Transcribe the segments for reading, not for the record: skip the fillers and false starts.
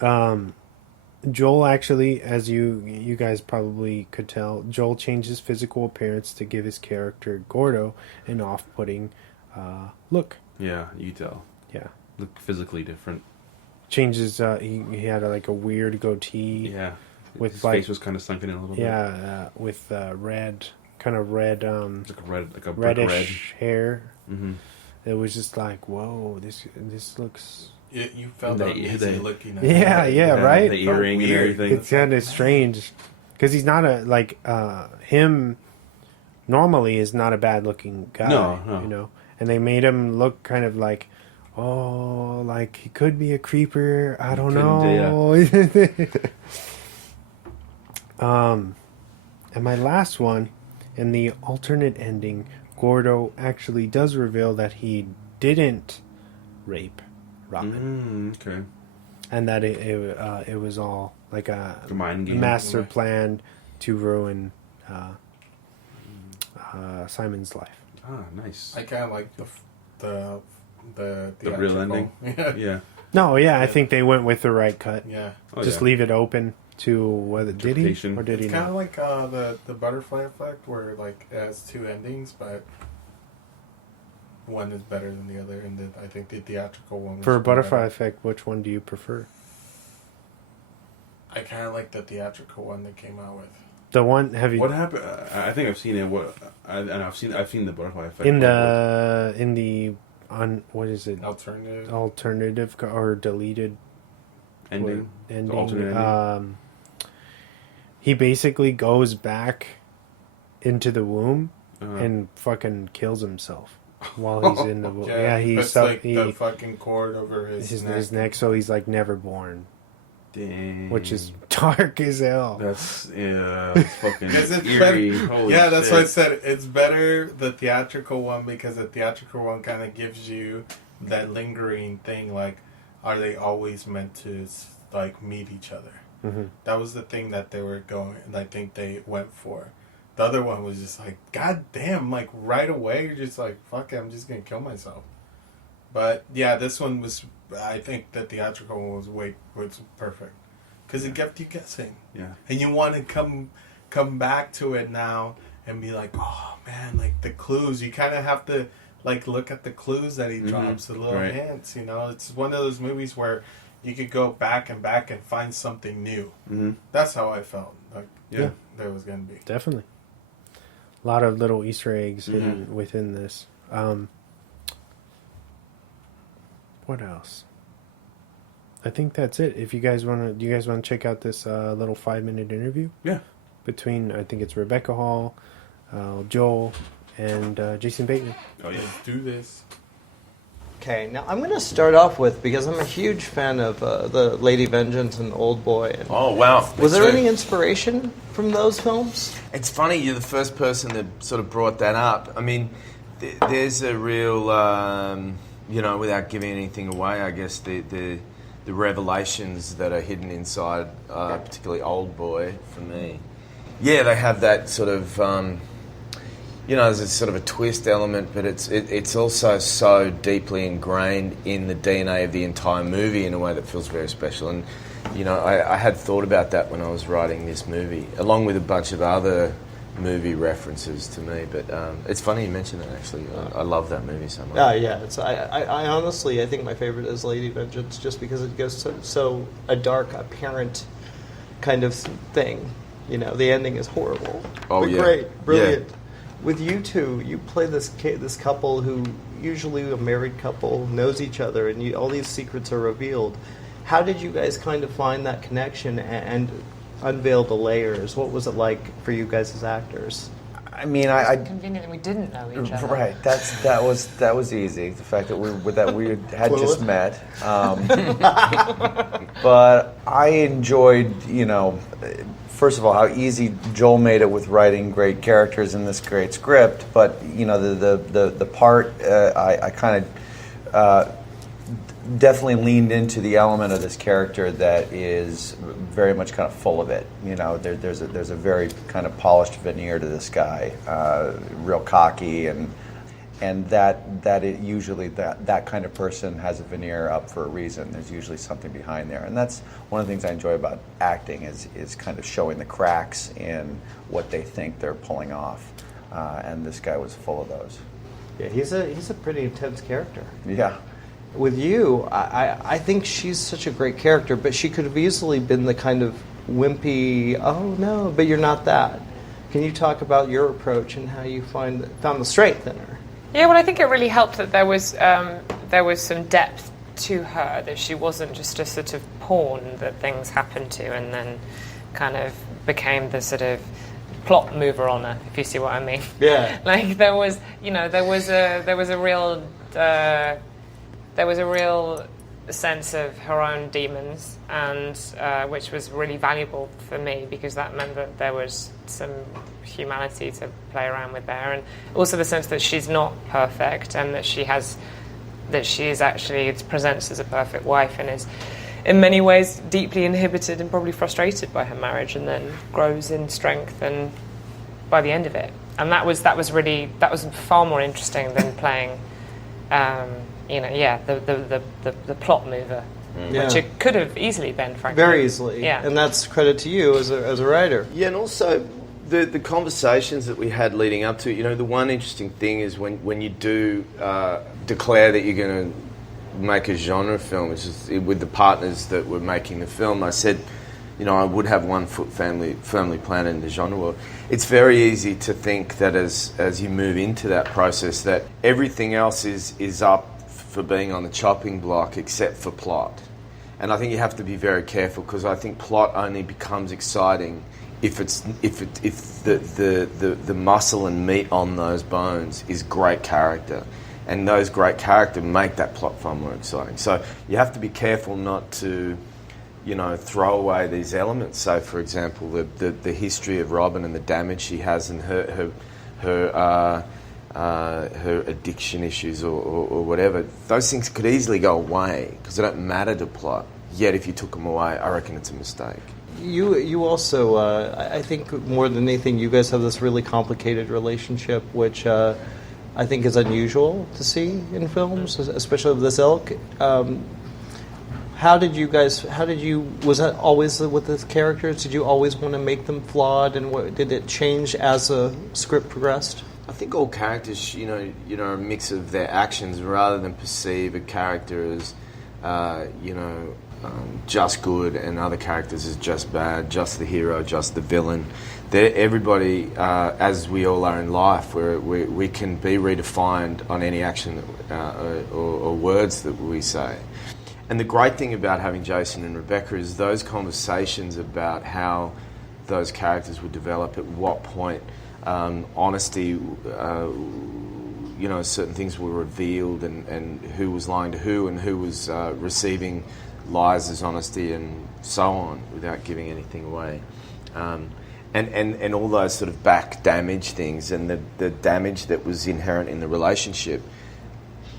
Joel actually, as you guys probably could tell, Joel changed his physical appearance to give his character Gordo an off-putting look. Yeah, you tell. Yeah. Look physically different. Changes. He had like a weird goatee. Yeah. With his like, face was kind of sunken in a little bit. Yeah, with red, kind of red. Like a reddish hair. Mm-hmm. It was just like, whoa, this looks. You felt uneasy looking at it. Yeah, right? The earring and everything. It's kind of strange. Because he's not him normally is not a bad looking guy. No. You know? And they made him look kind of like, like he could be a creeper. I don't know. And my last one, in the alternate ending, Gordo actually does reveal that he didn't rape Robin. Okay. And that it was all like a mind game master plan to ruin Simon's life. Ah, nice. I kind of like the real ending. Yeah. No, I think they went with the right cut. Yeah. Just leave it open to whether did he or did he it's not. Kind of like the butterfly effect, where like it has two endings, but one is better than the other, and I think the theatrical one. For a butterfly effect, which one do you prefer? I kind of like the theatrical one they came out with. The one have you? What happened? I think I've seen it. I've seen the butterfly effect in the what is it? Alternative or deleted ending. Ending. Alternate ending. He basically goes back into the womb and fucking kills himself while he's in the womb. He's the fucking cord over his neck, so he's like never born. Dang. Which is dark as hell. That's fucking eerie. Holy that's shit. why I said it's better the theatrical one, because the theatrical one kind of gives you that lingering thing, like, are they always meant to like meet each other? Mm-hmm. That was the thing that they were going, and I think they went for. The other one was just like, god damn, like right away you're just like, fuck it, I'm just gonna kill myself. But yeah, this one was, I think the theatrical one was perfect, because it kept you guessing. Yeah. And you want to come back to it now and be like, oh man, like the clues. You kind of have to like look at the clues that he drops, the little hints. You know, it's one of those movies where you could go back and find something new. Mm-hmm. That's how I felt. Like, yeah, there was gonna be definitely a lot of little Easter eggs hidden within this. What else? I think that's it. If you guys do you guys want to check out this little 5-minute interview? Yeah. Between, I think it's Rebecca Hall, Joel, and Jason Bateman. Oh yeah. Let's do this. Okay, now I'm going to start off with, because I'm a huge fan of the Lady Vengeance and Old Boy. And oh, wow. Was there any inspiration from those films? It's funny, you're the first person that sort of brought that up. I mean, there's a real, without giving anything away, I guess, the revelations that are hidden inside, particularly Old Boy, for me. Yeah, they have that sort of... there's a sort of a twist element, but it's also so deeply ingrained in the DNA of the entire movie in a way that feels very special. And, I had thought about that when I was writing this movie, along with a bunch of other movie references to me. But it's funny you mentioned that, actually. I love that movie so much. Yeah. I honestly, I think my favorite is Lady Vengeance, just because it goes so a dark, apparent kind of thing. The ending is horrible. Oh, but yeah. Great, brilliant. Yeah. With you two, you play this couple who, usually a married couple, knows each other, and all these secrets are revealed. How did you guys kind of find that connection and unveil the layers? What was it like for you guys as actors? I mean, convenient that we didn't know each other. Right. That was easy. The fact that we had just met. But I enjoyed, first of all, how easy Joel made it with writing great characters in this great script. But the part I kind of definitely leaned into the element of this character that is very much kind of full of it. There's a very kind of polished veneer to this guy, real cocky, and and that it usually that kind of person has a veneer up for a reason. There's usually something behind there, and that's one of the things I enjoy about acting is kind of showing the cracks in what they think they're pulling off, and this guy was full of those. Yeah, he's a pretty intense character. Yeah. With you, I think she's such a great character, but she could have easily been the kind of wimpy, oh no, but you're not that. Can you talk about your approach and how you found the strength in her? Yeah, well, I think it really helped that there was some depth to her, that she wasn't just a sort of pawn that things happened to and then kind of became the sort of plot mover on her, if you see what I mean. Yeah. Like there was a real sense of her own demons, and which was really valuable for me because that meant that there was some humanity to play around with there, and also the sense that she's not perfect and that she is actually presents as a perfect wife and is in many ways deeply inhibited and probably frustrated by her marriage, and then grows in strength and by the end of it. And that was far more interesting than playing the plot mover, which it could have easily been, frankly. Very easily. Yeah. And that's credit to you as a writer. Yeah, and also the conversations that we had leading up to it, the one interesting thing is when you do declare that you're going to make a genre film, which is with the partners that were making the film, I said, I would have one foot firmly planted in the genre world. It's very easy to think that as you move into that process, that everything else is up for being on the chopping block except for plot. And I think you have to be very careful, because I think plot only becomes exciting if the muscle and meat on those bones is great character. And those great character make that plot far more exciting. So you have to be careful not to throw away these elements. So, for example, the history of Robin and the damage she has, and her addiction issues or whatever. Those things could easily go away because they don't matter to plot. Yet, if you took them away, I reckon it's a mistake. You also, I think more than anything, you guys have this really complicated relationship, which I think is unusual to see in films, especially of this ilk. Was that always with the characters? Did you always want to make them flawed, and did it change as the script progressed? I think all characters, a mix of their actions, rather than perceive a character as, just good and other characters as just bad, just the hero, just the villain. Everybody, as we all are in life, we can be redefined on any action or words that we say. And the great thing about having Jason and Rebecca is those conversations about how those characters would develop, at what point honesty, certain things were revealed, and who was lying to who, and who was receiving lies as honesty, and so on, without giving anything away. And all those sort of back damage things, and the damage that was inherent in the relationship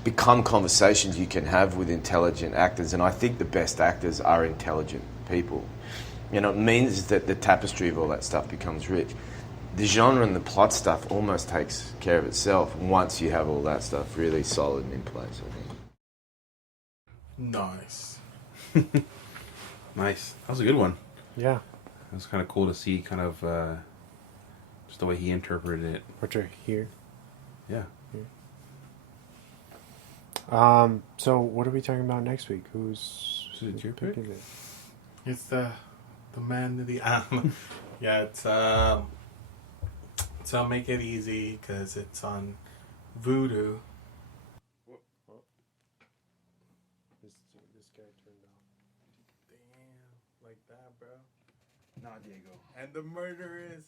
become conversations you can have with intelligent actors. And I think the best actors are intelligent people. It means that the tapestry of all that stuff becomes rich. The genre and the plot stuff almost takes care of itself once you have all that stuff really solid and in place, I think. Nice. Nice. That was a good one. Yeah. It was kind of cool to see kind of just the way he interpreted it. Which are here. Yeah. So what are we talking about next week? Is it your pick? Is it? It's the man of the yeah, it's so make it easy because it's on Voodoo. This guy turned off. Damn, like that, bro. Nah, Diego. And the murder is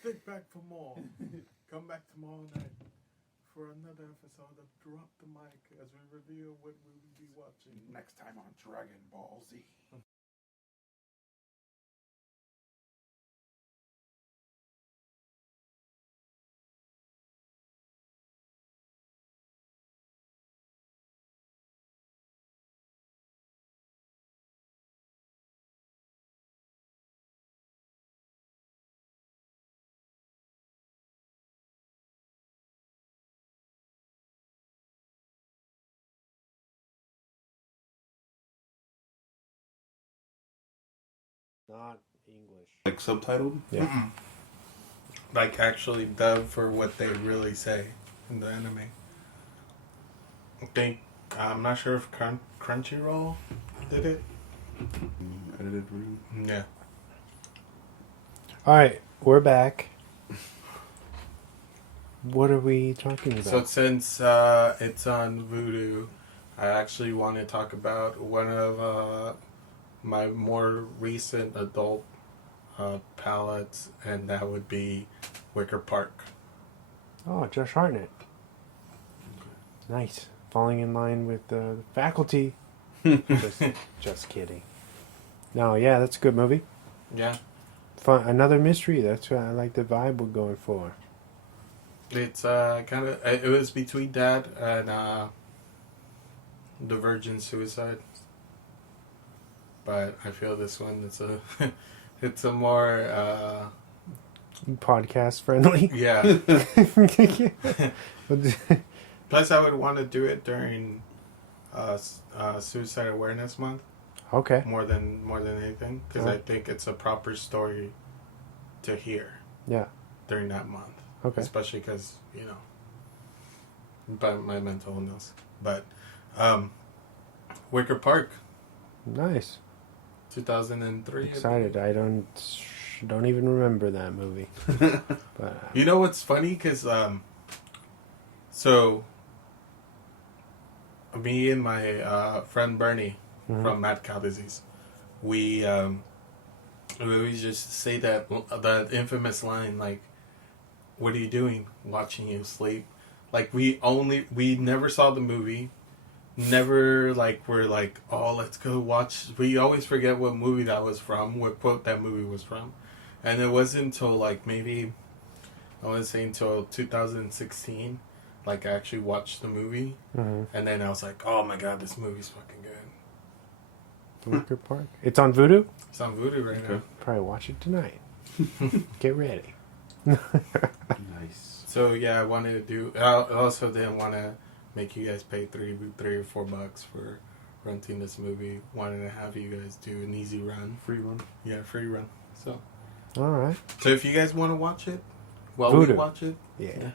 stick back for more. Come back tomorrow night for another episode of Drop the Mic as we reveal what we will be watching next time on Dragon Ball Z. Not English. Like subtitled? Yeah. Like actually dubbed for what they really say in the anime. I think I'm not sure if Crunchyroll did it. Edited room. Yeah. All right, we're back. What are we talking about? So since it's on Vudu, I actually want to talk about one of my more recent adult palettes, and that would be Wicker Park. Oh, Josh Hartnett. Nice. Falling in line with the faculty. just kidding. No, yeah, that's a good movie. Yeah. Fun. Another mystery. That's what I like the vibe we're going for. It's kind of, it was between that and The Virgin Suicide. But I feel this one, it's a more, Podcast friendly. yeah. Plus, I would want to do it during Suicide Awareness Month Okay. more than anything, because I think it's a proper story to hear Yeah. during that month. Okay. Especially because, but my mental illness. But Wicker Park, Nice. 2003. Excited. I don't even remember that movie. But You know what's funny? Because so me and my friend Bernie from Mad Cow Disease, we always just say that infamous line, like, "What are you doing? Watching you sleep?" Like we never saw the movie. Never we're like, oh, let's go watch. We always forget what movie that was from, what quote that movie was from, and it wasn't until maybe I want to say until 2016, I actually watched the movie, and then I was like, oh my god, this movie's fucking good. Wicker Park. It's on Vudu. It's on Vudu right now. Probably watch it tonight. Get ready. Nice. So yeah, I wanted to do. I also didn't want to make you guys pay $3 or $4 for renting this movie. Wanted to have you guys do an easy run, Free one. yeah, free run. So All right. if you guys want to watch it, we Voodoo. watch it. Yeah.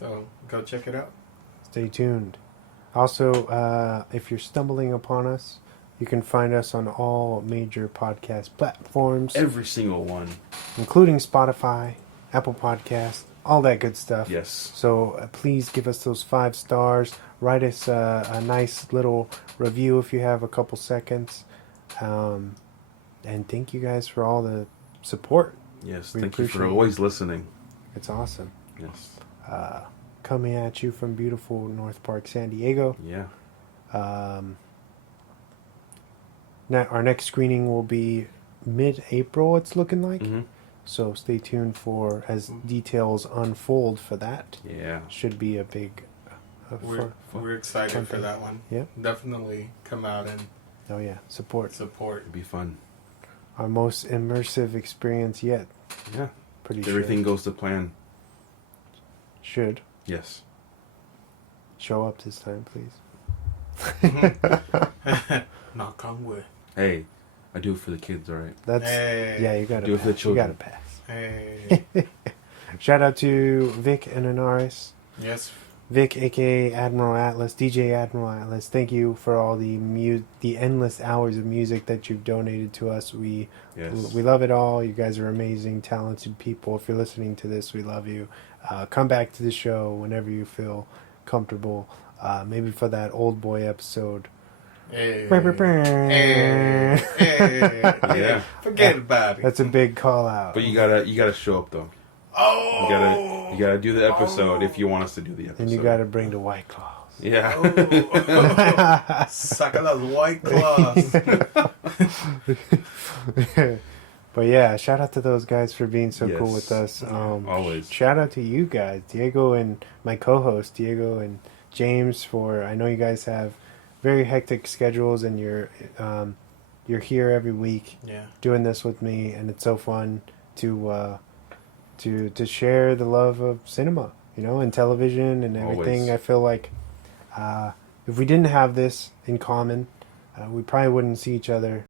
So go check it out. Stay tuned. Also, if you're stumbling upon us, you can find us on all major podcast platforms, Every single one. including Spotify, Apple Podcasts, all that good stuff. Yes. So please give us those 5 stars. Write us a nice little review if you have a couple seconds. And thank you guys for all the support. Yes. We Thank you for appreciate always listening. It's awesome. Yes. Coming at you from beautiful North Park, San Diego. Yeah. Our next screening will be mid-April, it's looking like. Mm-hmm. So stay tuned for as details unfold for that. Yeah. Should be a big... We're excited for that one. Yep. Definitely come out and Oh yeah, support. It'd be fun. Our most immersive experience yet. Yeah. Pretty If everything sure. goes to plan. Should. Yes. Show up this time, please. knock on wood. Hey, I do it for the kids, all right? That's... Hey. Yeah, you gotta Do it for the pass. You gotta children. pass. Hey. Shout out to Vic and Onarres. Yes. Vic, aka Admiral Atlas, DJ Admiral Atlas. Thank you for all the endless hours of music that you've donated to us. We love it all. You guys are amazing, talented people. If you're listening to this, we love you. Come back to the show whenever you feel comfortable. Maybe for that old boy episode. Hey. Hey. Yeah. Forget about it. That's a big call out. But you gotta show up though. Oh. You gotta do the episode if you want us to do the episode. And you gotta bring the White Claws. Yeah. Suck on those white claws. But yeah, shout out to those guys for being so cool Yes. with us. Always. Shout out to you guys, Diego and my co-host, Diego and James, for I know you guys have very hectic schedules and you're here every week Yeah. doing this with me, and it's so fun to share the love of cinema, and television and everything. Always. I feel like if we didn't have this in common, we probably wouldn't see each other